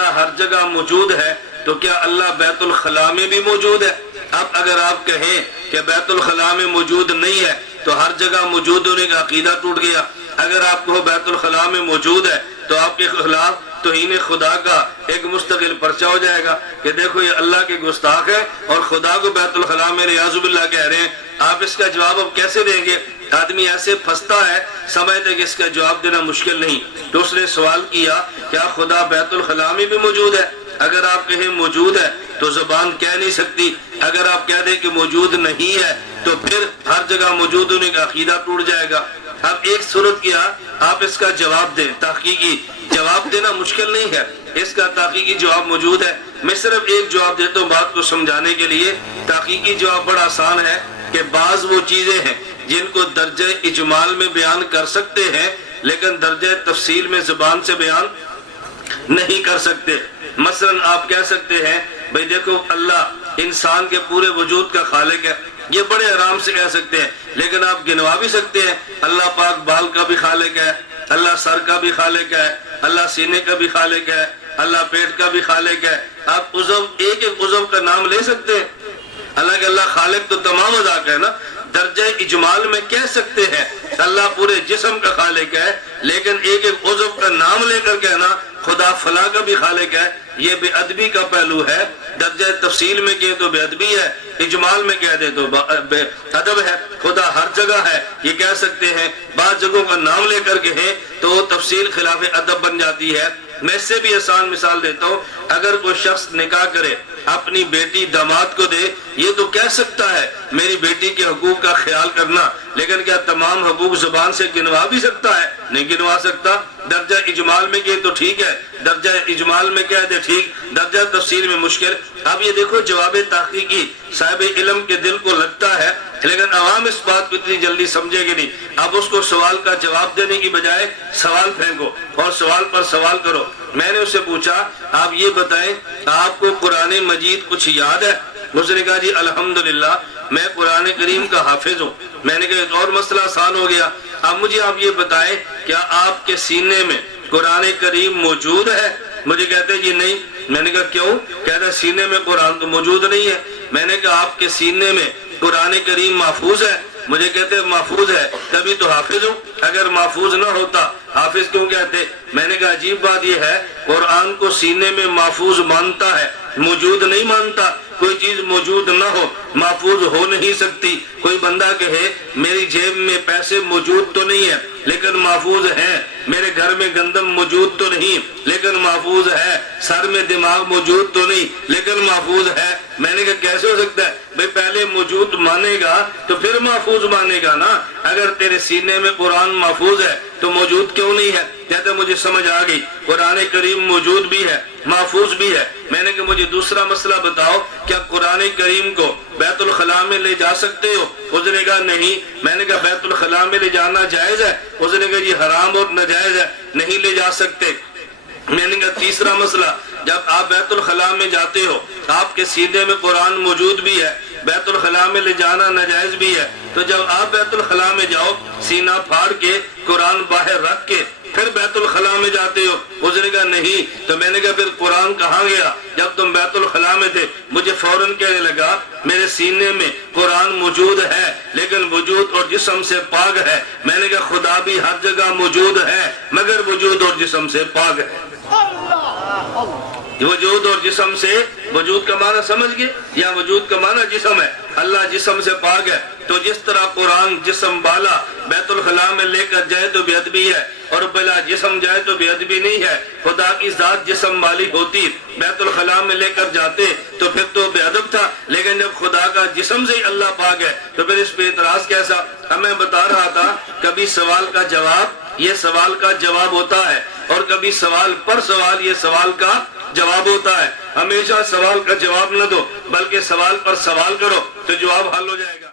اللہ ہر جگہ موجود ہے تو کیا اللہ بیت الخلاء میں بھی موجود ہے؟ اب اگر آپ کہیں کہ بیت الخلاء میں موجود نہیں ہے تو ہر جگہ موجود ہونے کا عقیدہ ٹوٹ گیا۔ اگر آپ کو بیت الخلاء میں موجود ہے تو آپ کے خلاف توہین خدا کا ایک مستقل پرچہ ہو جائے گا کہ دیکھو یہ اللہ کے گستاخ ہے اور خدا کو بیت الخلاء میں ریاض باللہ کہہ رہے ہیں۔ آپ اس کا جواب اب کیسے دیں گے؟ آدمی ایسے پھنستا ہے، سمجھتے کہ اس کا جواب دینا مشکل نہیں۔ تو اس نے سوال کیا کیا خدا بیت الخلاء میں بھی موجود ہے؟ اگر آپ کہیں موجود ہے تو زبان کہہ نہیں سکتی، اگر آپ کہہ دیں کہ موجود نہیں ہے تو پھر ہر جگہ موجود ہونے کا عقیدہ ٹوٹ جائے گا۔ اب ایک صورت کیا آپ اس کا جواب دیں، تحقیقی جواب دینا مشکل نہیں ہے، اس کا تحقیقی جواب موجود ہے۔ میں صرف ایک جواب دیتا ہوں بات کو سمجھانے کے لیے۔ تحقیقی جواب بڑا آسان ہے کہ بعض وہ چیزیں ہیں جن کو درجہ اجمال میں بیان کر سکتے ہیں لیکن درجہ تفصیل میں زبان سے بیان نہیں کر سکتے۔ مثلا آپ کہہ سکتے ہیں بھئی دیکھو اللہ انسان کے پورے وجود کا خالق ہے، یہ بڑے آرام سے کہہ سکتے ہیں، لیکن آپ گنوا بھی سکتے ہیں اللہ پاک بال کا بھی خالق ہے، اللہ سر کا بھی خالق ہے، اللہ سینے کا بھی خالق ہے، اللہ پیٹ کا بھی خالق ہے۔ آپ عضو ایک ایک عضو کا نام لے سکتے ہیں، حالانکہ اللہ خالق تو تمام اعضاء کا ہے نا۔ درجہ اجمال میں کہہ سکتے ہیں اللہ پورے جسم کا خالق ہے، لیکن ایک ایک عضو کا نام لے کر کہنا خدا فلاں کا بھی خالق ہے، یہ بے ادبی کا پہلو ہے۔ درجہ تفصیل میں کہے تو بے ادبی ہے، اجمال میں کہہ دے تو بے ادب ہے۔ خدا ہر جگہ ہے یہ کہہ سکتے ہیں، بعض جگہوں کا نام لے کر کہیں تو تفصیل خلاف ادب بن جاتی ہے۔ میں اس سے بھی آسان مثال دیتا ہوں، اگر کوئی شخص نکاح کرے اپنی بیٹی داماد کو دے، یہ تو کہہ سکتا ہے میری بیٹی کے حقوق کا خیال کرنا، لیکن کیا تمام حقوق زبان سے گنوا بھی سکتا ہے؟ نہیں گنوا سکتا۔ درجہ اجمال میں کہے تو ٹھیک ہے، درجہ اجمال میں کہہ دے ٹھیک، درجہ تفصیل میں مشکل۔ اب یہ دیکھو جواب تحقیقی صاحب علم کے دل کو لگتا ہے لیکن عوام اس بات کو اتنی جلدی سمجھے گی نہیں۔ اب اس کو سوال کا جواب دینے کی بجائے سوال پھینکو اور سوال پر سوال کرو۔ میں نے اس سے پوچھا آپ یہ بتائیں آپ کو قرآن مجید کچھ یاد ہے؟ اس نے کہا جی الحمدللہ میں قرآن کریم کا حافظ ہوں۔ میں نے کہا ایک اور مسئلہ آسان ہو گیا، اب مجھے آپ یہ بتائیں کیا آپ کے سینے میں قرآن کریم موجود ہے؟ مجھے کہتے جی نہیں۔ میں نے کہا کیوں؟ کہتا سینے میں قرآن تو موجود نہیں ہے۔ میں نے کہا آپ کے سینے میں قرآن کریم محفوظ ہے؟ مجھے کہتے محفوظ ہے، تبھی تو حافظ ہوں، اگر محفوظ نہ ہوتا حافظ کیوں کہتے؟ میں نے کہا عجیب بات یہ ہے قرآن کو سینے میں محفوظ مانتا ہے، موجود نہیں مانتا۔ کوئی چیز موجود نہ ہو محفوظ ہو نہیں سکتی۔ کوئی بندہ کہے میری جیب میں پیسے موجود تو نہیں ہے لیکن محفوظ ہیں، میرے گھر میں گندم موجود تو نہیں لیکن محفوظ ہے، سر میں دماغ موجود تو نہیں لیکن محفوظ ہے۔ میں نے کہا کیسے ہو سکتا ہے؟ بھئی پہلے موجود مانے گا تو پھر محفوظ مانے گا نا۔ اگر تیرے سینے میں قرآن محفوظ ہے تو موجود کیوں نہیں ہے؟ کہتا مجھے سمجھ آ گئی، قرآن کریم موجود بھی ہے محفوظ بھی ہے۔ میں نے کہا مجھے دوسرا مسئلہ بتاؤ، کیا قرآن کریم کو بیت الخلاء میں لے جا سکتے ہو؟ اس نے کہا نہیں۔ میں نے کہا بیت الخلاء میں لے جانا جائز ہے؟ اس نے کہا جی حرام اور ناجائز ہے، نہیں لے جا سکتے۔ میں نے کہا تیسرا مسئلہ، جب آپ بیت الخلاء میں جاتے ہو آپ کے سینے میں قرآن موجود بھی ہے، بیت الخلاء میں لے جانا ناجائز بھی ہے، تو جب آپ بیت الخلاء میں جاؤ سینہ پھاڑ کے قرآن باہر رکھ کے پھر بیت الخلاء میں جاتے ہو؟ اس نے کہا نہیں۔ تو میں نے کہا پھر قرآن کہاں گیا جب تم بیت الخلاء میں تھے؟ مجھے فوراً کہنے لگا میرے سینے میں قرآن موجود ہے لیکن وجود اور جسم سے پاک ہے۔ میں نے کہا خدا بھی ہر جگہ موجود ہے مگر وجود اور جسم سے پاک ہے۔ وجود اور جسم سے، وجود کا معنی سمجھ گئے یا وجود کا معنی جسم ہے؟ اللہ جسم سے پاک ہے، تو جس طرح قرآن جسم بالا بیت الخلاء میں لے کر جائے تو بے ادبی ہے اور بلا جسم جائے تو بے ادبی نہیں ہے۔ خدا کی ذات جسم والی ہوتی بیت الخلاء میں لے کر جاتے تو پھر تو بے ادب تھا، لیکن جب خدا کا جسم سے ہی اللہ پاک ہے تو پھر اس پہ اعتراض کیسا؟ ہمیں بتا رہا تھا کبھی سوال کا جواب یہ سوال کا جواب ہوتا ہے اور کبھی سوال پر سوال یہ سوال کا جواب ہوتا ہے۔ ہمیشہ سوال کا جواب نہ دو بلکہ سوال پر سوال کرو تو جواب حل ہو جائے گا۔